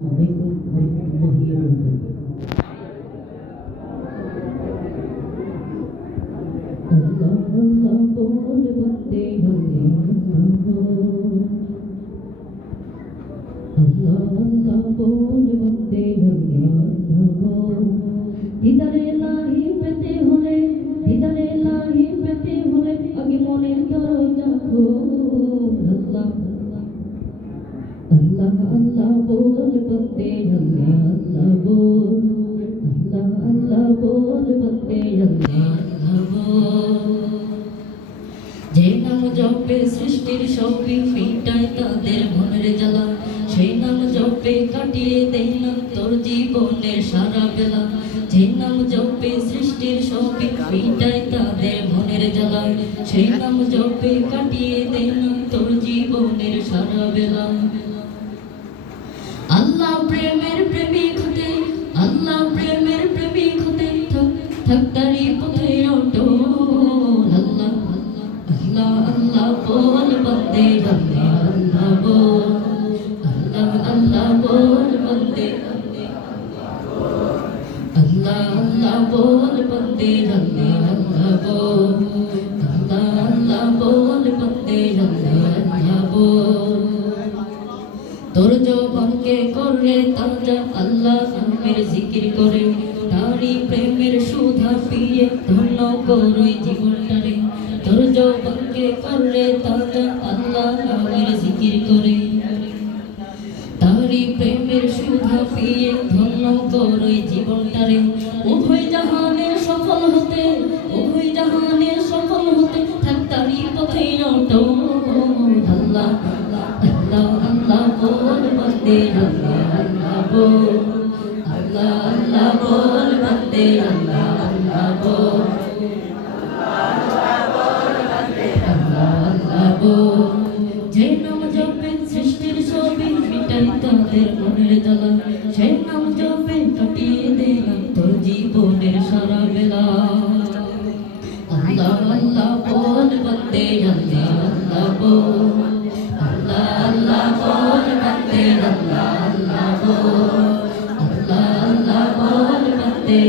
عليكم ورحمة الله وبركاته. الله الله बोल बंदे अल्लाह अल्लाह बोल बंदे দিদারে ইলাহি পেতে হলে দিদারে ইলাহি পেতে হলে আগে মনের দরজা খোল আল্লাহ अल्लाह अल्लाह बोल बंदे अल्लाह अल्लाह बोल अल्लाह अल्लाह बोल बंदे अल्लाह अल्लाह बोल যে নাম জপে সৃষ্টির সবই মিটায় তাদের মনের জ্বালা সেই নাম জপে কাটিয়ে দেই না তোর জীবনের সারা বেলা যে নাম জপে সৃষ্টির সবই মিটায় তাদের মনের জ্বালা সেই নাম জপে কাটিয়ে দেই না তোর জীবনের সারা বেলা আল্লাহ প্রেমের প্রেমিক হতে আল্লাহ প্রেমের প্রেমিক হতে থাক তারি পথে অটল আল্লাহ আল্লাহ আল্লাহ बोल बंदे अल्लाह अल्लाह बोल अल्लाह अल्लाह बोल बंदे अल्लाह अल्लाह बोल बंदे अल्लाह अल्लाह बोल अल्लाह अल्लाह बोल बंदे अल्लाह अल्लाह बोल তোর জবানকে করে তাজা আল্লাহ নামের জিকির করে তারি প্রেমের সুধা পিয়ে ধন্য করই জীবনটারে তোর জবানকে করে তাজা আল্লাহ নামের জিকির করে তারি প্রেমের সুধা পিয়ে ধন্য করই জীবনটারে উভয় জাহানে সফল হতে উভয় জাহানে সফল হতে থাক তারি পথে অটল আল্লাহ अल्लाह अल्लाह बोल बंदे अल्लाह अल्लाह बोल अल्लाह अल्लाह बोल बंदे अल्लाह अल्लाह बोल अल्लाह अल्लाह बोल যে নাম জপে সৃষ্টির সবই মিটাই তাদের মনের জ্বালা সেই নাম জপে কাটিয়ে দে না তোর জীবনের সারা বেলা अल्लाह अल्लाह बोल बंदे अल्लाह अल्लाह बोल अल्लाह अल्लाह बोल बंदे अल्लाह अल्लाह बोल अल्लाह अल्लाह बोल बंदे